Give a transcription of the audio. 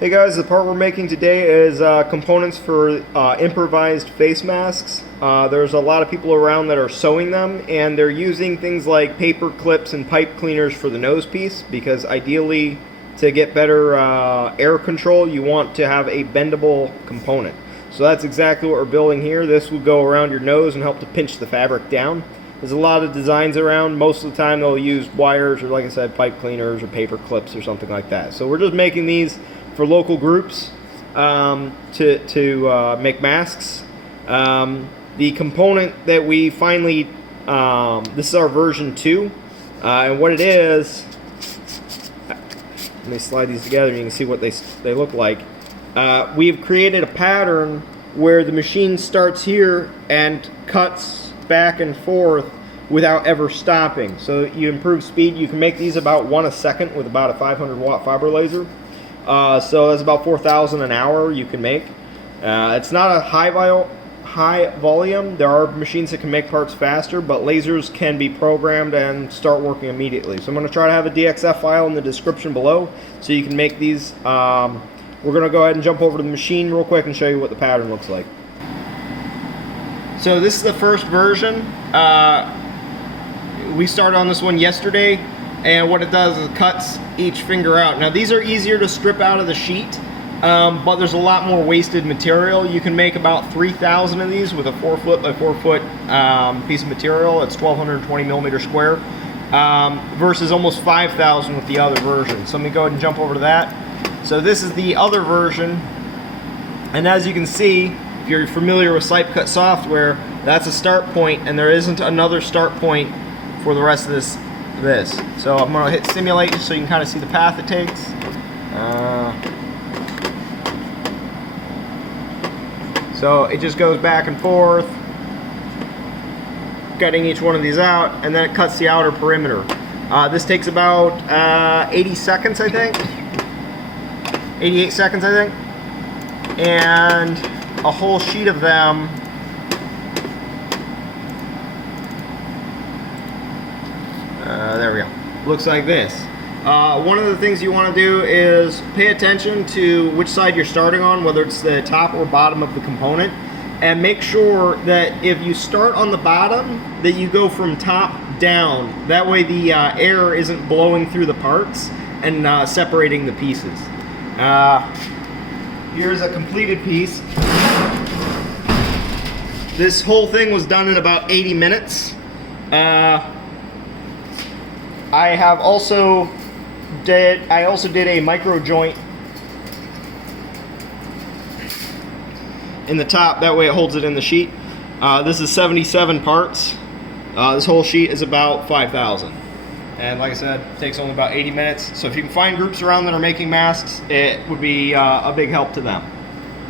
Hey guys, the part we're making today is components for improvised face masks. There's a lot of people around that are sewing them, and they're using things like paper clips and pipe cleaners for the nose piece, because ideally to get better air control you want to have a bendable component. So that's exactly what we're building here. This will go around your nose and help to pinch the fabric down. There's a lot of designs around. Most of the time they'll use wires or, like I said, pipe cleaners or paper clips or something like that. So we're just making these for local groups to make masks. The component that we finally, this is our version 2, and what it is, let me slide these together and you can see what they look like. We've created a pattern where the machine starts here and cuts back and forth without ever stopping. So you improve speed. You can make these about 1 a second with about a 500 watt fiber laser. So that's about 4,000 an hour you can make. It's not a high volume. There are machines that can make parts faster, but lasers can be programmed and start working immediately. So I'm going to try to have a DXF file in the description below so you can make these. We're going to go ahead and jump over to the machine real quick and show you what the pattern looks like. So this is the first version. We started on this one yesterday, and what it does is it cuts each finger out. Now these are easier to strip out of the sheet, but there's a lot more wasted material. You can make about 3,000 of these with a 4 foot by 4 foot piece of material. It's 1,220 millimeter square, versus almost 5,000 with the other version. So let me go ahead and jump over to that. So this is the other version, and as you can see, if you're familiar with SipeCut software, that's a start point, and there isn't another start point for the rest of this. So I'm going to hit simulate just so you can kind of see the path it takes. So it just goes back and forth, cutting each one of these out, and then it cuts the outer perimeter. This takes about 80 seconds, I think. 88 seconds, I think. And a whole sheet of them. There we go. Looks like this. One of the things you want to do is pay attention to which side you're starting on, whether it's the top or bottom of the component, and make sure that if you start on the bottom, that you go from top down. That way the air isn't blowing through the parts and separating the pieces. Here's a completed piece. This whole thing was done in about 80 minutes. I also did a micro joint in the top. That way it holds it in the sheet. This is 77 parts. This whole sheet is about 5,000. And like I said, it takes only about 80 minutes. So if you can find groups around that are making masks, it would be a big help to them.